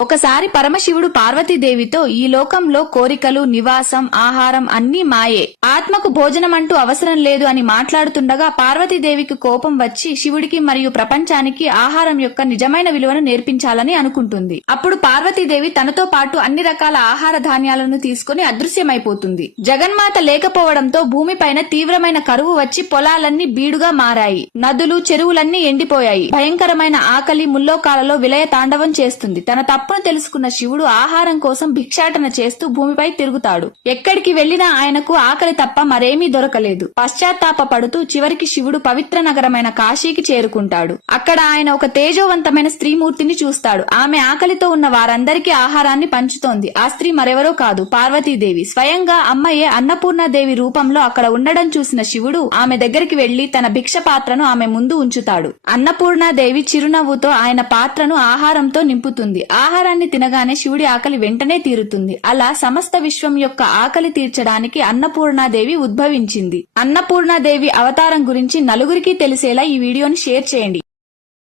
ఒకసారి పరమశివుడు పార్వతీదేవితో ఈ లోకంలో కోరికలు, నివాసం, ఆహారం అన్నీ మాయే, ఆత్మకు భోజనం అంటూ అవసరం లేదు అని మాట్లాడుతుండగా పార్వతీదేవికి కోపం వచ్చి శివుడికి మరియు ప్రపంచానికి ఆహారం యొక్క నిజమైన విలువను నేర్పించాలని అనుకుంటుంది. అప్పుడు పార్వతీదేవి తనతో పాటు అన్ని రకాల ఆహార ధాన్యాలను తీసుకుని అదృశ్యమైపోతుంది. జగన్మాత లేకపోవడంతో భూమిపైన తీవ్రమైన కరువు వచ్చి పొలాలన్నీ బీడుగా మారాయి. నదులు, చెరువులన్నీ ఎండిపోయాయి. భయంకరమైన ఆకలి ముల్లోకాలలో విలయ తాండవం చేస్తుంది. తన తప్పును తెలుసుకున్న శివుడు ఆహారం కోసం భిక్షాటన చేస్తూ భూమిపై తిరుగుతాడు. ఎక్కడికి వెళ్లినా ఆయనకు ఆకలి తప్ప మరేమీ దొరకలేదు. పశ్చాత్తాప పడుతూ చివరికి శివుడు పవిత్ర నగరమైన కాశీకి చేరుకుంటాడు. అక్కడ ఆయన ఒక తేజోవంతమైన స్త్రీమూర్తిని చూస్తాడు. ఆమె ఆకలితో ఉన్న వారందరికీ ఆహారాన్ని పంచుతోంది. ఆ స్త్రీ మరెవరో కాదు, పార్వతీదేవి. స్వయంగా అమ్మయ్యే అన్నపూర్ణాదేవి రూపంలో అక్కడ ఉండడం చూసిన శివుడు ఆమె దగ్గరికి వెళ్లి తన భిక్ష పాత్రను ఆమె ముందు ఉంచుతాడు. అన్నపూర్ణాదేవి చిరునవ్వుతో ఆయన పాత్రను ఆహారంతో నింపుతుంది. ఆహారాన్ని తినగానే శివుడి ఆకలి వెంటనే తీరుతుంది. అలా సమస్త విశ్వం యొక్క ఆకలి తీర్చడానికి అన్నపూర్ణాదేవి ఉద్భవించింది. అన్నపూర్ణాదేవి అవతారం గురించి నలుగురికి తెలిసేలా ఈ వీడియోని షేర్ చేయండి.